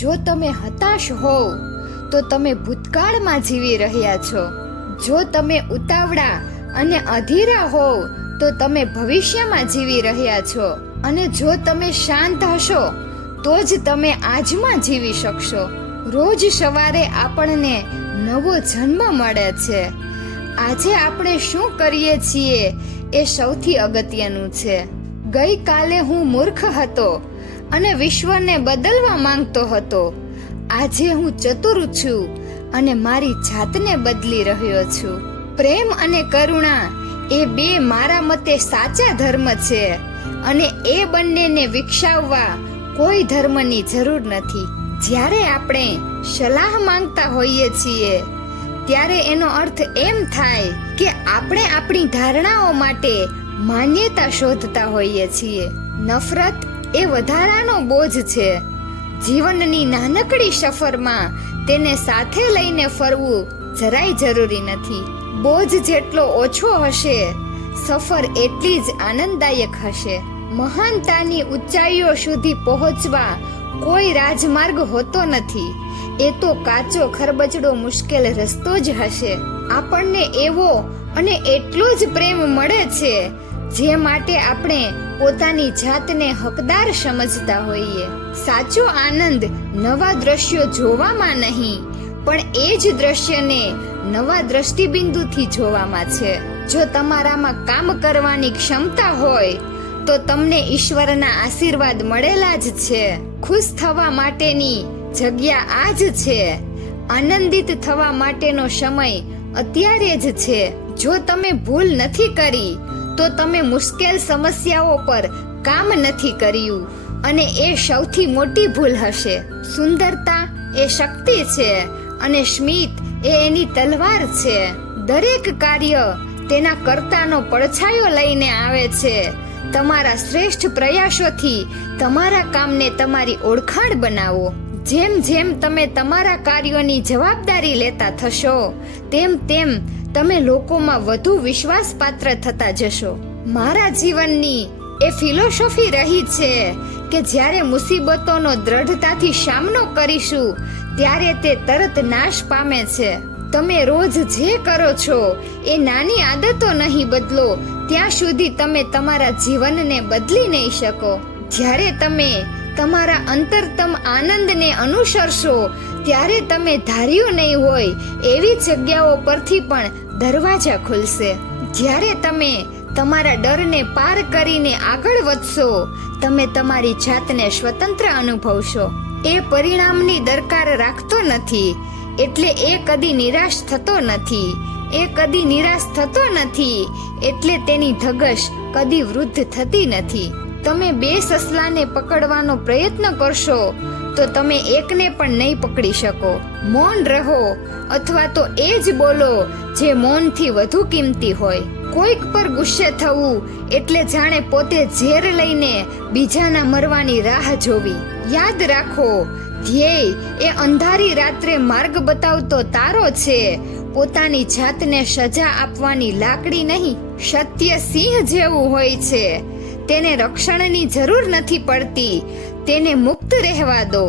જો તમે હતાશ હોવ તો તમે ભૂતકાળમાં જીવી રહ્યા છો. જો તમે ઉતાવળા અને અધીરા હોવ તો તમે ભવિષ્યમાં જીવી રહ્યા છો. અને જો તમે શાંત હશો, તો જ તમે આજમાં જીવી શકશો. રોજ સવારે આપણને નવો જન્મ મળે છે. આજે આપણે શું કરીએ છીએ એ સૌથી અગત્યનું છે. ગઈકાલે હું મૂર્ખ હતો અને વિશ્વને બદલવા માંગતો હતો. આજે હું ચતુર છું અને મારી જાતને બદલી રહ્યો છું. પ્રેમ અને કરુણા એ બે મારા મતે સાચા ધર્મ છે અને એ બંનેને વિકસાવવા કોઈ ધર્મની જરૂર નથી. જ્યારે આપણે સલાહ માંગતા હોઈએ છીએ, ત્યારે એનો અર્થ એમ થાય કે આપણે આપણી ધારણાઓ માટે માન્યતા શોધતા હોઈએ છીએ. નફરત એ વધારાનો બોજ છે. જીવનની નાનકડી સફરમાં તેને સાથે લઈને ફરવું જરાય જરૂરી નથી. બોજ જેટલો ઓછો હશે, સફર એટલી જ આનંદદાયક હશે. મહાનતાની ઊંચાઈઓ સુધી પહોંચવા કોઈ રાજમાર્ગ હોતો નથી. એ તો કાચો ખરબચડો મુશ્કેલ રસ્તો જ હશે. આપણને એવો અને એટલો જ પ્રેમ મળે છે જે માટે આપણે પોતાની જાતને હકદાર સમજતા હોઈએ. સાચો આનંદ નવા દ્રશ્યો જોવામાં નહીં, પણ એ જ દ્રશ્યને નવા દ્રષ્ટિબિંદુથી જોવામાં છે. જો તમારામાં કામ કરવાની ક્ષમતા હોય, તો તમને ઈશ્વરના આશીર્વાદ મળેલા જ છે. ખુશ થવા માટેની જગ્યા આ જ છે. આનંદિત થવા માટેનો સમય અત્યારે જ છે. જો તમે ભૂલ નથી કરી તો તમે મુશ્કેલ સમસ્યાઓ પર કામ નથી કર્યું. અને એ સૌથી મોટી ભૂલ હશે. સુંદરતા એ શક્તિ છે અને સ્મિત એ એની તલવાર છે. દરેક કાર્ય તેના કર્તાનો પડછાયો લઈને આવે છે. તમારા શ્રેષ્ઠ પ્રયાસોથી તમારા કામને તમારી ઓળખાણ બનાવો. જેમ જેમ તમે તમારા કાર્યોની જવાબદારી લેતા થશો, તેમ તેમ તમે લોકોમાં વધુ વિશ્વાસપાત્ર થતા જશો. મારા જીવનની એ ફિલોસોફી રહી છે કે જ્યારે મુસીબતોનો દ્રઢતાથી સામનો કરીશું, ત્યારે તે તરત નાશ પામે છે. તમે રોજ જે કરો છો એ નાની આદતો નહીં બદલો, ત્યાં સુધી તમે તમારા જીવનને બદલી નહીં શકો. જ્યારે તમે તમારા અંતરતમ આનંદને અનુસરશો ત્યારે તમે ધાર્યું નહીં હોય, એવી જગ્યાઓ પરથી પણ દરવાજા ખુલશે. જ્યારે તમે તમારા ડરને પાર કરીને આગળ વધશો, તમે તમારી જાતને સ્વતંત્ર અનુભવશો. એ પરિણામની દરકાર રાખતો નથી, એટલે એ કદી નિરાશ થતો નથી, એ કદી નિરાશ થતો નથી, એટલે તેની ધગશ કદી વૃદ્ધ થતી નથી. તમે બે સસલાને પકડવાનો પ્રયત્ન કરશો તો તમે એકને પણ નહીં પકડી શકો. મૌન રહો અથવા તો એ જ બોલો જે મૌનથી વધુ કિંમતી હોય. કોઈક પર ગુસ્સે થવું એટલે જાણે પોતે ઝેર લઈને બીજાના મરવાની રાહ જોવી. યાદ રાખો, ધ્યેય એ અંધારી રાત્રે માર્ગ બતાવતો તારો છે. પોતાની જાતને સજા આપવાની લાકડી નહીં, સત્ય સિંહ જેવું હોય છે. તેને રક્ષણની જરૂર નથી પડતી. તેને મુક્ત રહેવા દો.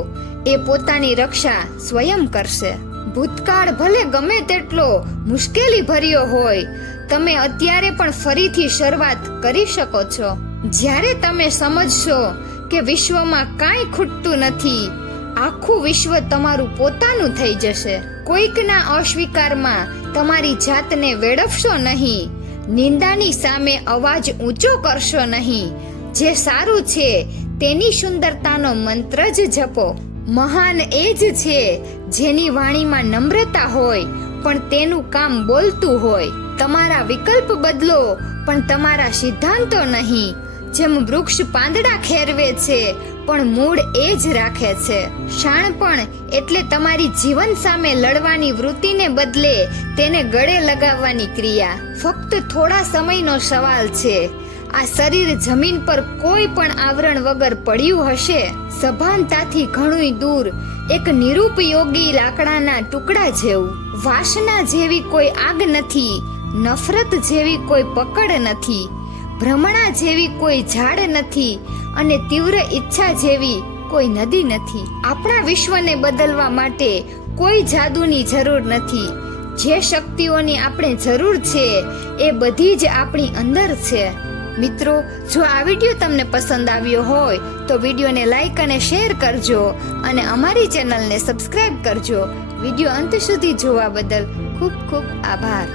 એ પોતાની રક્ષા સ્વયં કરશે. ભૂતકાળ ભલે ગમે તેટલો મુશ્કેલી ભર્યો હોય, તમે અત્યારે પણ ફરીથી શરૂઆત કરી શકો છો. જ્યારે તમે સમજશો કે વિશ્વમાં કાંઈ ખૂટતું નથી, આખું વિશ્વ તમારું પોતાનું થઈ જશે. કોઈકના અસ્વીકારમાં તમારી જાતને વેડફશો નહીં. નિંદાની સામે અવાજ ઊંચો કરશો નહીં. જે સારું છે તેની સુંદરતાનો મંત્ર જ જપો. મહાન એ જ છે, જેની વાણીમાં નમ્રતા હોય, પણ તેનું કામ બોલતું હોય. તમારા વિકલ્પ બદલો, પણ તમારા સિદ્ધાંતો નહીં. જેમ વૃક્ષ પાંદડા ખેરવે છે, પણ મૂળ એ જ રાખે છે. શાણપણ એટલે તમારી જીવન સામે લડવાની વૃત્તિને બદલે તેને ગળે લગાવવાની ક્રિયા. ફક્ત થોડા સમયનો સવાલ છે આ શરીર જમીન પર કોઈ પણ આવરણ વગર પડ્યું હશે, સભાનતાથી ઘણું દૂર, એક નિરુપયોગી લાકડાના ટુકડા જેવું, વાસના જેવી કોઈ આગ નથી, નફરત જેવી કોઈ પકડ નથી, ભ્રમણા જેવી કોઈ ઝાડ નથી અને તીવ્ર ઈચ્છા જેવી કોઈ નદી નથી. આપણા વિશ્વને બદલવા માટે કોઈ જાદુની જરૂર નથી. જે શક્તિઓની આપણે જરૂર છે, એ બધી જ આપણી અંદર છે. મિત્રો, જો આ વીડિયો તમને પસંદ આવ્યો હોય, તો વિડીયોને લાઈક અને શેર કરજો અને અમારી ચેનલને સબસ્ક્રાઇબ કરજો. વીડિયો અંત સુધી જોવા બદલ ખૂબ ખૂબ આભાર.